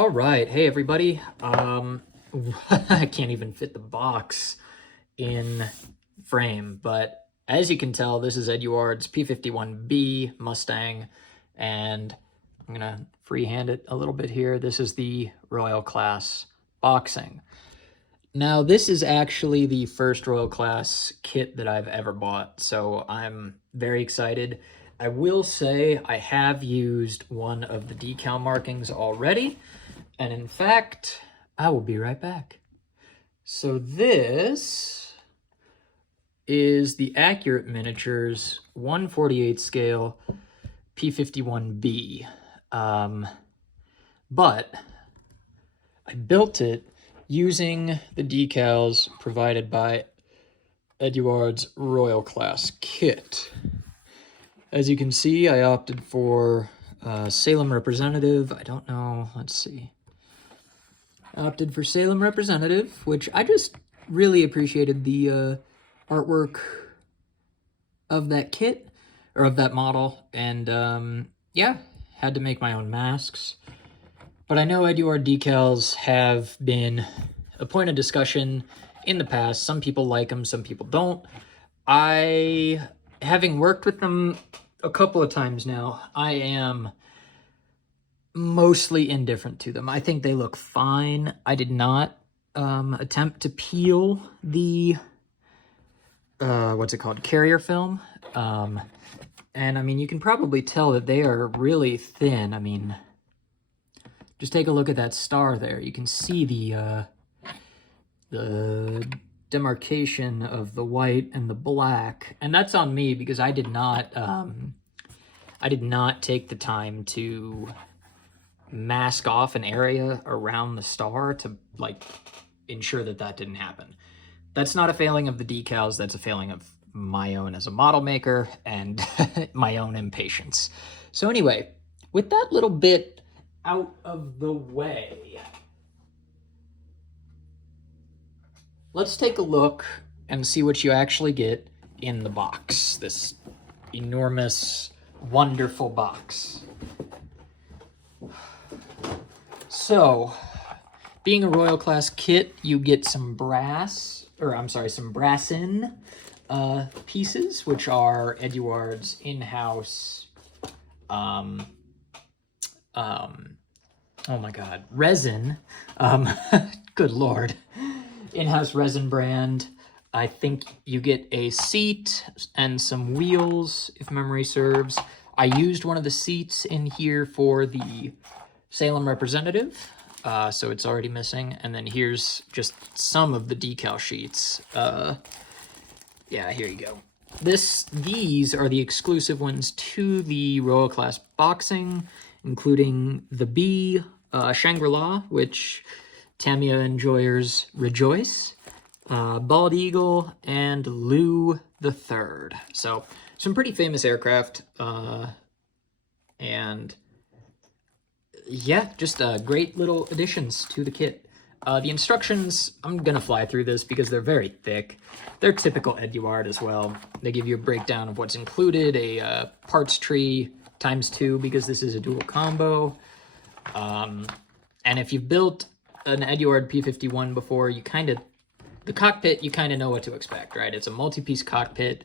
All right, hey everybody. I can't even fit the box in frame, but as you can tell, this is Eduard's P-51B Mustang, and I'm gonna freehand it a little bit here. This is the Royal Class boxing. Now, this is actually the first Royal Class kit that I've ever bought, so I'm very excited. I will say I have used one of the decal markings already, and in fact, I will be right back. So this is the Accurate Miniatures 1/48 scale P-51B. But I built it using the decals provided by Eduard's Royal Class kit. As you can see, I opted for Salem Representative. I don't know, let's see. I opted for Salem Representative, which I just really appreciated the artwork of that kit, or of that model, and yeah, had to make my own masks. But I know Eduard decals have been a point of discussion in the past. Some people like them, some people don't. Having worked with them a couple of times now, I am mostly indifferent to them. I think they look fine. I did not attempt to peel the, what's it called, carrier film. And I mean, you can probably tell that they are really thin. I mean, just take a look at that star there. You can see the demarcation of the white and the black, and that's on me because I did not take the time to mask off an area around the star to like ensure that that didn't happen. That's not a failing of the decals, that's a failing of my own as a model maker and my own impatience. So anyway, with that little bit out of the way, let's take a look and see what you actually get in the box. This enormous, wonderful box. So, being a Royal Class kit, you get some some brassin pieces, which are Eduard's in-house, oh my god, resin. Good lord. In-house resin brand. I think you get a seat and some wheels, if memory serves. I used one of the seats in here for the Salem Representative, so it's already missing. And then here's just some of the decal sheets. Yeah, here you go. These are the exclusive ones to the Royal Class boxing, including the B, Shangri-La, which Tamiya enjoyers rejoice, Bald Eagle, and Lou the Third. So some pretty famous aircraft, and yeah, just great little additions to the kit. The instructions, I'm gonna fly through this because they're very thick. They're typical Eduard as well. They give you a breakdown of what's included, a parts tree ×2 because this is a dual combo. And if you've built an Eduard P-51 before, the cockpit, you kind of know what to expect, right? It's a multi-piece cockpit,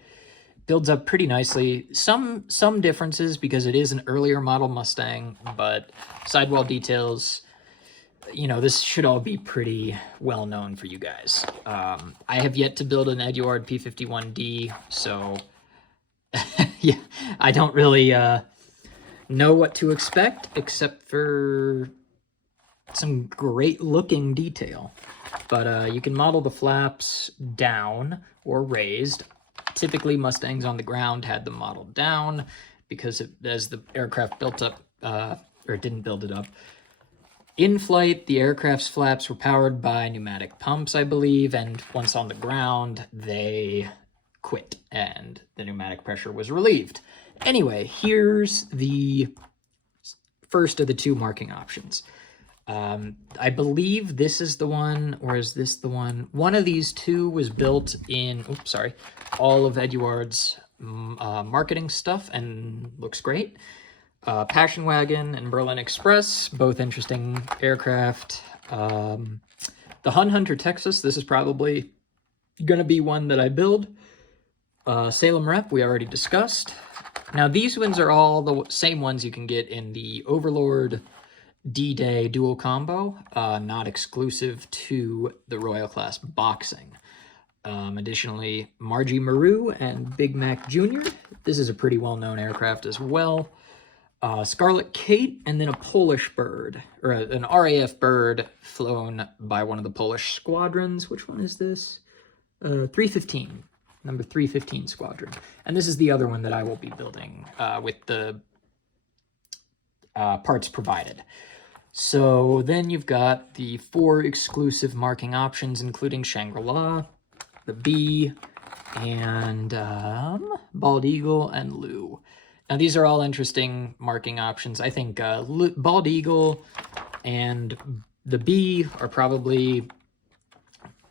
builds up pretty nicely. Some differences because it is an earlier model Mustang, but sidewall details, you know, this should all be pretty well known for you guys. I have yet to build an Eduard P-51D, so yeah, I don't really know what to expect except for some great looking detail. But you can model the flaps down or raised. Typically Mustangs on the ground had them modeled down because as the aircraft built up, or didn't build it up. In flight, the aircraft's flaps were powered by pneumatic pumps, I believe, and once on the ground, they quit and the pneumatic pressure was relieved. Anyway, here's the first of the two marking options. I believe this is the one, or is this the one? One of these two was built in, all of Eduard's marketing stuff and looks great. Passion Wagon and Berlin Express, both interesting aircraft. The Hun Hunter Texas, this is probably going to be one that I build. Salem Rep, we already discussed. Now, these ones are all the same ones you can get in the Overlord D-Day dual combo, not exclusive to the Royal Class Boxing. Additionally, Margie Maru and Big Mac Jr. This is a pretty well-known aircraft as well. Scarlet Kate, and then a Polish bird, or an RAF bird flown by one of the Polish squadrons. Which one is this? 315, number 315 squadron. And this is the other one that I will be building with the parts provided. So then you've got the 4 exclusive marking options, including Shangri-La, the B, and Bald Eagle and Lou. Now, these are all interesting marking options. I think Bald Eagle and the B are probably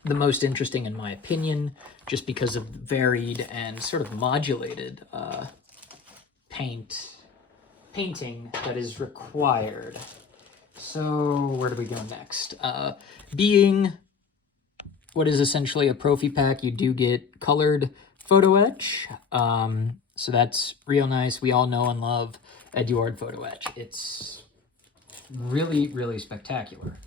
the most interesting in my opinion, just because of varied and sort of modulated painting that is required. So where do we go next? Being what is essentially a Proy Pack, you do get colored photo etch. So that's real nice. We all know and love Eduard photo etch. It's really, really spectacular.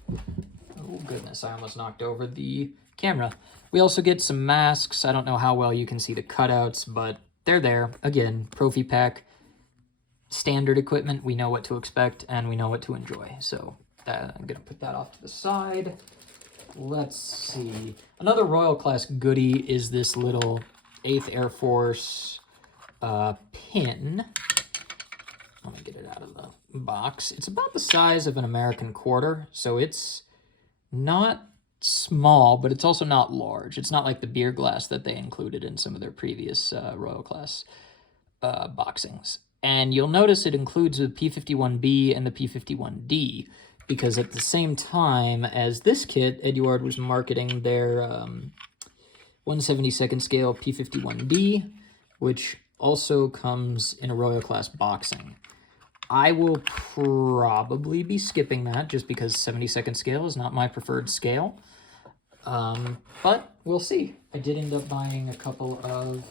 Oh goodness, I almost knocked over the camera. We also get some masks. I don't know how well you can see the cutouts, but they're there. Again, Proy Pack, standard equipment. We know what to expect and we know what to enjoy. So I'm gonna put that off to the side. Let's see. Another Royal Class goodie is this little 8th Air Force pin. Let me get it out of the box. It's about the size of an American quarter, so it's not small, but it's also not large. It's not like the beer glass that they included in some of their previous Royal Class boxings. And you'll notice it includes the P-51B and the P-51D, because at the same time as this kit, Eduard was marketing their 1/72nd scale P-51D, which also comes in a Royal Class Boxing. I will probably be skipping that just because 72nd scale is not my preferred scale. But we'll see. I did end up buying a couple of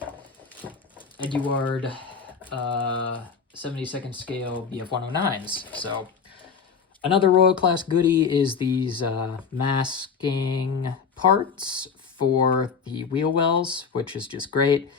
Eduard 72nd scale BF-109s. So another Royal Class goodie is these masking parts for the wheel wells, which is just great.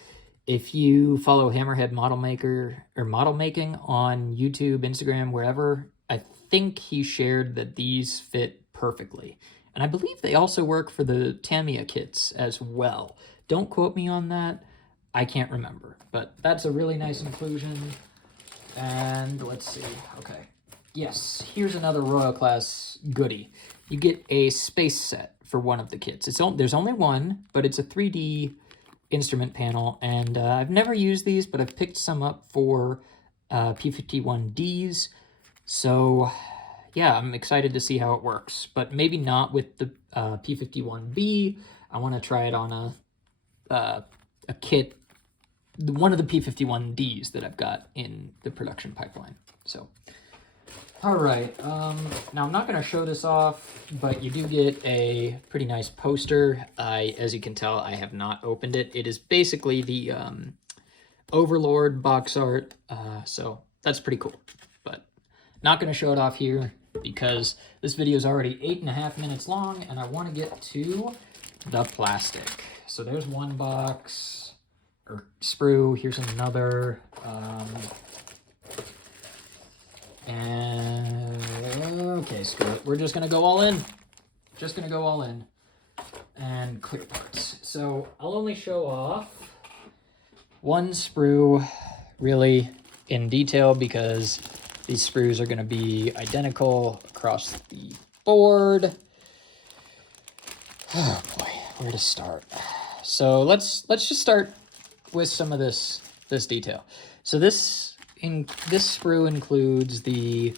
If you follow Hammerhead Model Maker or Model Making on YouTube, Instagram, wherever, I think he shared that these fit perfectly. And I believe they also work for the Tamiya kits as well. Don't quote me on that. I can't remember. But that's a really nice inclusion. And let's see. Okay. Yes, here's another Royal Class goodie. You get a space set for one of the kits. There's only one, but it's a 3D instrument panel, and I've never used these, but I've picked some up for P-51Ds, so yeah, I'm excited to see how it works, but maybe not with the P-51B. I want to try it on a kit, one of the P-51Ds that I've got in the production pipeline. So all right, now I'm not going to show this off, but you do get a pretty nice poster. As you can tell, I have not opened it. It is basically the Overlord box art, so that's pretty cool. But not going to show it off here because this video is already 8.5 minutes long, and I want to get to the plastic. So there's one box, or sprue. Here's another. And okay, screw it. We're just gonna go all in. Just gonna go all in. And clear parts. So I'll only show off one sprue really in detail because these sprues are gonna be identical across the board. Oh boy, where to start? So let's just start with some of this detail. So this sprue includes the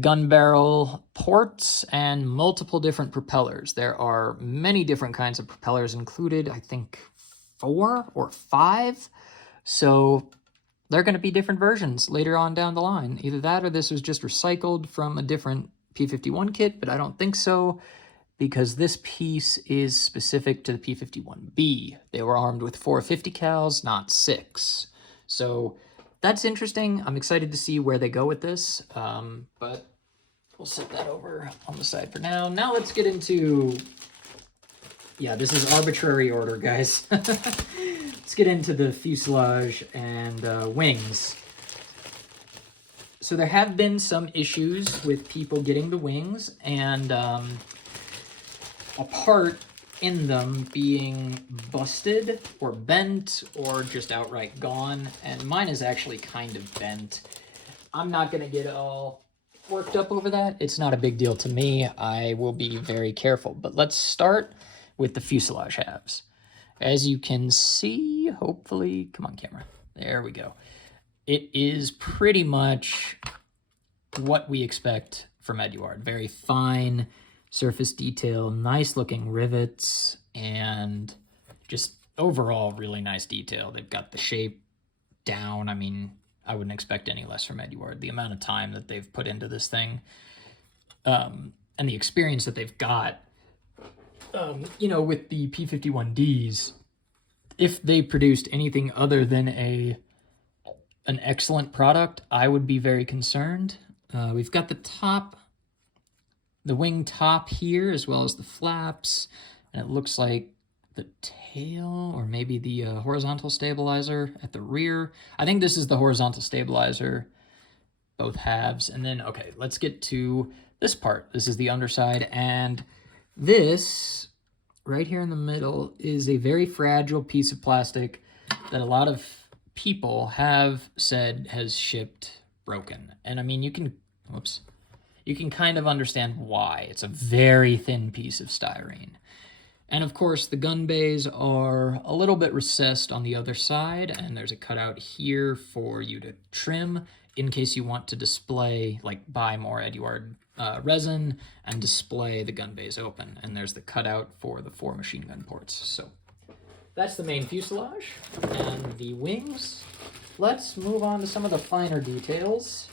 gun barrel ports and multiple different propellers. There are many different kinds of propellers included, I think 4 or 5. So there are going to be different versions later on down the line. Either that or this was just recycled from a different P-51 kit, but I don't think so, because this piece is specific to the P-51B. They were armed with 450 cals, not 6. So that's interesting. I'm excited to see where they go with this, but we'll set that over on the side for now. Now let's get into... Yeah, this is arbitrary order, guys. Let's get into the fuselage and wings. So there have been some issues with people getting the wings, and a part in them being busted or bent or just outright gone, and mine is actually kind of bent. I'm not going to get all worked up over that. It's not a big deal to me. I will be very careful, but let's start with the fuselage halves. As you can see, hopefully, come on camera, there we go. It is pretty much what we expect from Eduard. Very fine surface detail, nice looking rivets, and just overall really nice detail. They've got the shape down. I mean, I wouldn't expect any less from Eduard. The amount of time that they've put into this thing, and the experience that they've got, you know, with the P-51Ds, if they produced anything other than an excellent product, I would be very concerned. We've got the top, the wing top here, as well as the flaps, and it looks like the tail, or maybe the horizontal stabilizer at the rear. I think this is the horizontal stabilizer, both halves. And then, okay, let's get to this part. This is the underside, and this right here in the middle is a very fragile piece of plastic that a lot of people have said has shipped broken. And I mean, you can, whoops, you can kind of understand why. It's a very thin piece of styrene. And of course, the gun bays are a little bit recessed on the other side, and there's a cutout here for you to trim in case you want to display, like buy more Eduard resin and display the gun bays open. And there's the cutout for the 4 machine gun ports. So that's the main fuselage and the wings. Let's move on to some of the finer details.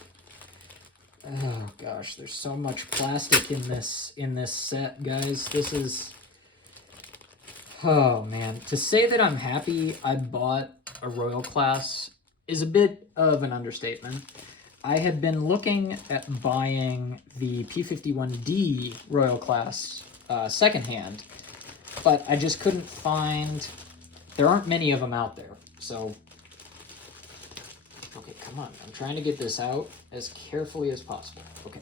Oh gosh, there's so much plastic in this set, guys. This is, oh man, to say that I'm happy I bought a Royal Class is a bit of an understatement. I had been looking at buying the P-51D Royal Class secondhand, but I just couldn't find, there aren't many of them out there. So, okay, come on. I'm trying to get this out as carefully as possible. Okay.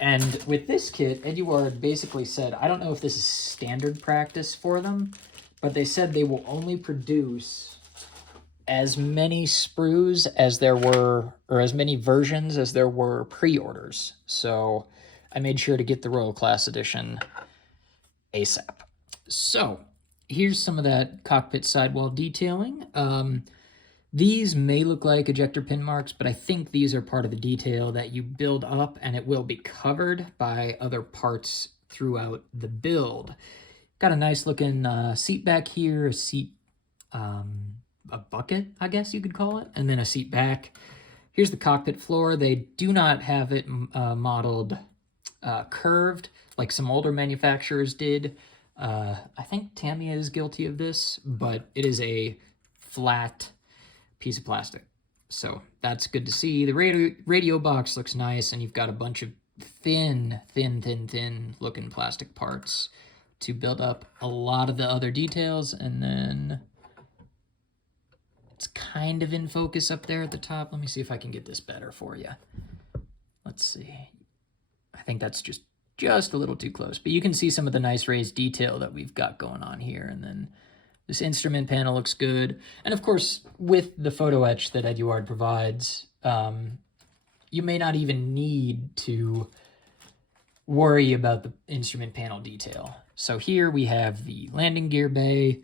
And with this kit, Eduard basically said, I don't know if this is standard practice for them, but they said they will only produce as many sprues as there were, or as many versions as there were pre-orders. So I made sure to get the Royal Class Edition ASAP. So here's some of that cockpit sidewall detailing. These may look like ejector pin marks, but I think these are part of the detail that you build up, and it will be covered by other parts throughout the build. Got a nice looking seat back here, a seat, a bucket, I guess you could call it, and then a seat back. Here's the cockpit floor. They do not have it modeled curved like some older manufacturers did. I think Tamiya is guilty of this, but it is a flat piece of plastic. So that's good to see. The radio box looks nice, and you've got a bunch of thin looking plastic parts to build up a lot of the other details. And then it's kind of in focus up there at the top. Let me see if I can get this better for you. Let's see. I think that's just a little too close, but you can see some of the nice raised detail that we've got going on here. And then this instrument panel looks good. And of course, with the photo etch that Eduard provides, you may not even need to worry about the instrument panel detail. So here we have the landing gear bay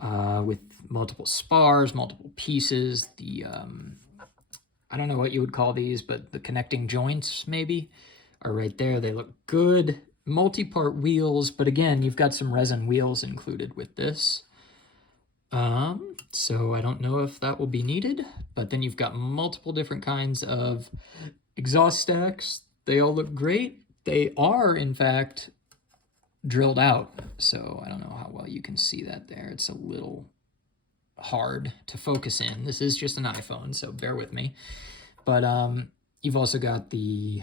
with multiple spars, multiple pieces, the, I don't know what you would call these, but the connecting joints maybe are right there. They look good. Multi-part wheels, but again, you've got some resin wheels included with this. So I don't know if that will be needed, but then you've got multiple different kinds of exhaust stacks. They all look great. They are, in fact, drilled out. So I don't know how well you can see that there. It's a little hard to focus in. This is just an iPhone, so bear with me. But you've also got the,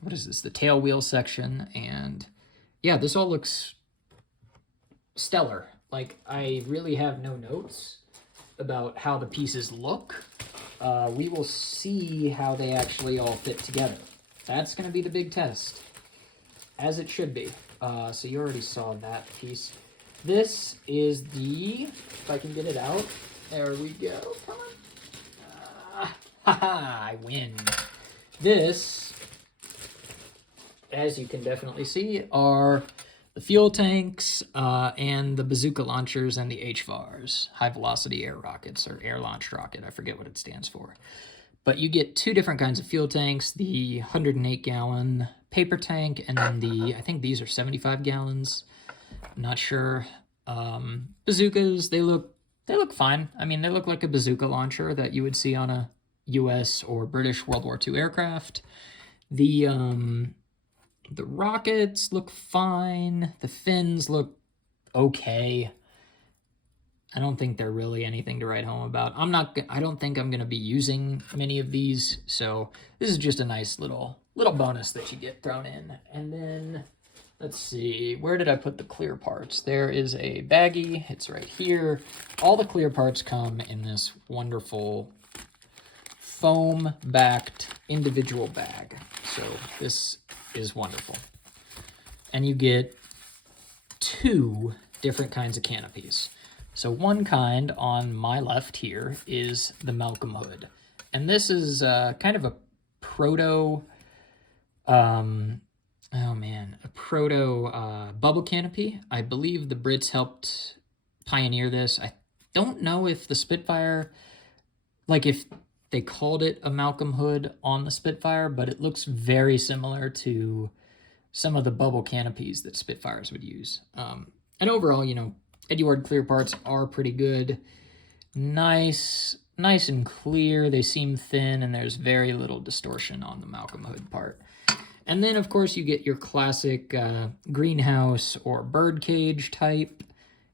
what is this? The tail wheel section. And yeah, this all looks stellar. Like, I really have no notes about how the pieces look. We will see how they actually all fit together. That's going to be the big test, as it should be. So you already saw that piece. This is the, if I can get it out, there we go, come on. Haha, I win. This, as you can definitely see, are the fuel tanks and the bazooka launchers and the HVARs, high velocity air rockets, or air launched rocket, I forget what it stands for. But you get two different kinds of fuel tanks, the 108-gallon paper tank, and then the, I think these are 75 gallons, I'm not sure. Bazookas, they look fine. I mean, they look like a bazooka launcher that you would see on a US or British World War II aircraft. The rockets look fine. The fins look okay. I don't think they're really anything to write home about. I don't think I'm going to be using many of these, so this is just a nice little bonus that you get thrown in. And then, let's see, where did I put the clear parts? There is a baggie. It's right here. All the clear parts come in this wonderful foam-backed individual bag. So this is wonderful. And you get two different kinds of canopies. So one kind on my left here is the Malcolm hood. And this is kind of a proto, bubble canopy. I believe the Brits helped pioneer this. I don't know if the Spitfire, like if they called it a Malcolm hood on the Spitfire, but it looks very similar to some of the bubble canopies that Spitfires would use. And overall, you know, Eduard clear parts are pretty good. Nice and clear. They seem thin, and there's very little distortion on the Malcolm hood part. And then, of course, you get your classic greenhouse or birdcage type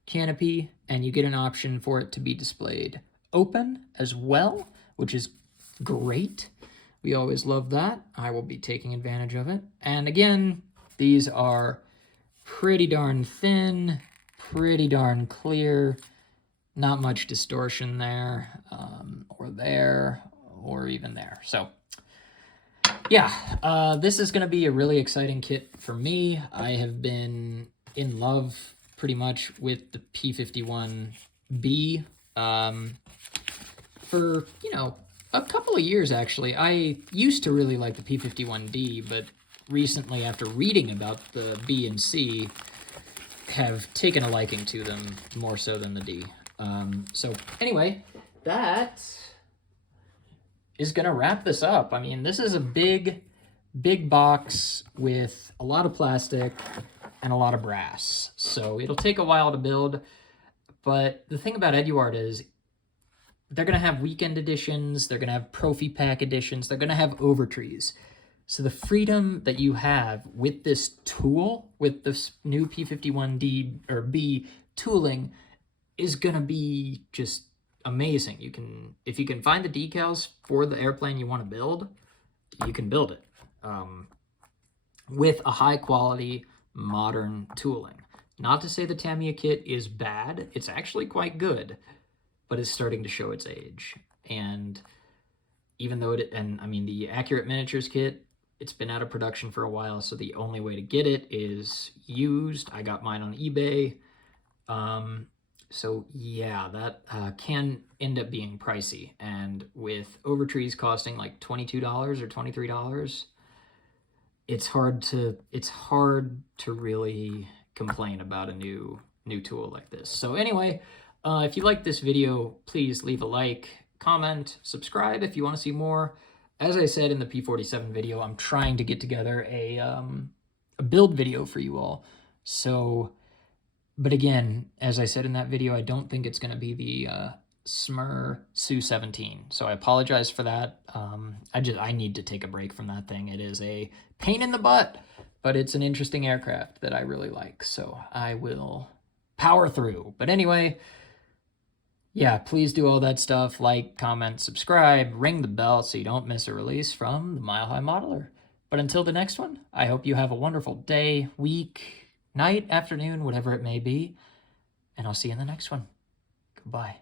canopy, and you get an option for it to be displayed open as well, which is great. We always love that. I will be taking advantage of it. And again, these are pretty darn thin, pretty darn clear, not much distortion there, or even there. So yeah, this is going to be a really exciting kit for me. I have been in love pretty much with the P-51B for, you know, a couple of years, actually. I used to really like the P-51D, but recently, after reading about the B and C, have taken a liking to them more so than the D. So anyway, that is going to wrap this up. I mean, this is a big box with a lot of plastic and a lot of brass. So it'll take a while to build. But the thing about Eduard is they're going to have weekend editions. They're going to have Proy Pack editions. They're going to have overtrees. So the freedom that you have with this tool, with this new P-51D or B tooling, is going to be just amazing. You can, if you can find the decals for the airplane you want to build, you can build it with a high quality modern tooling. Not to say the Tamiya kit is bad. It's actually quite good, but it's starting to show its age. And even though the Accurate Miniatures kit, it's been out of production for a while, so the only way to get it is used. I got mine on eBay. So yeah, that can end up being pricey. And with overtrees costing like $22 or $23, it's hard to really complain about a new tool like this. So anyway, if you like this video, please leave a like, comment, subscribe if you want to see more. As I said in the P-47 video, I'm trying to get together a build video for you all. So But again, as I said in that video, I don't think it's going to be the Smyr Su-17. So I apologize for that. I need to take a break from that thing. It is a pain in the butt, but it's an interesting aircraft that I really like. So I will power through. But anyway, yeah, please do all that stuff. Like, comment, subscribe, ring the bell so you don't miss a release from the Mile High Modeler. But until the next one, I hope you have a wonderful day, week, night, afternoon, whatever it may be. And I'll see you in the next one. Goodbye.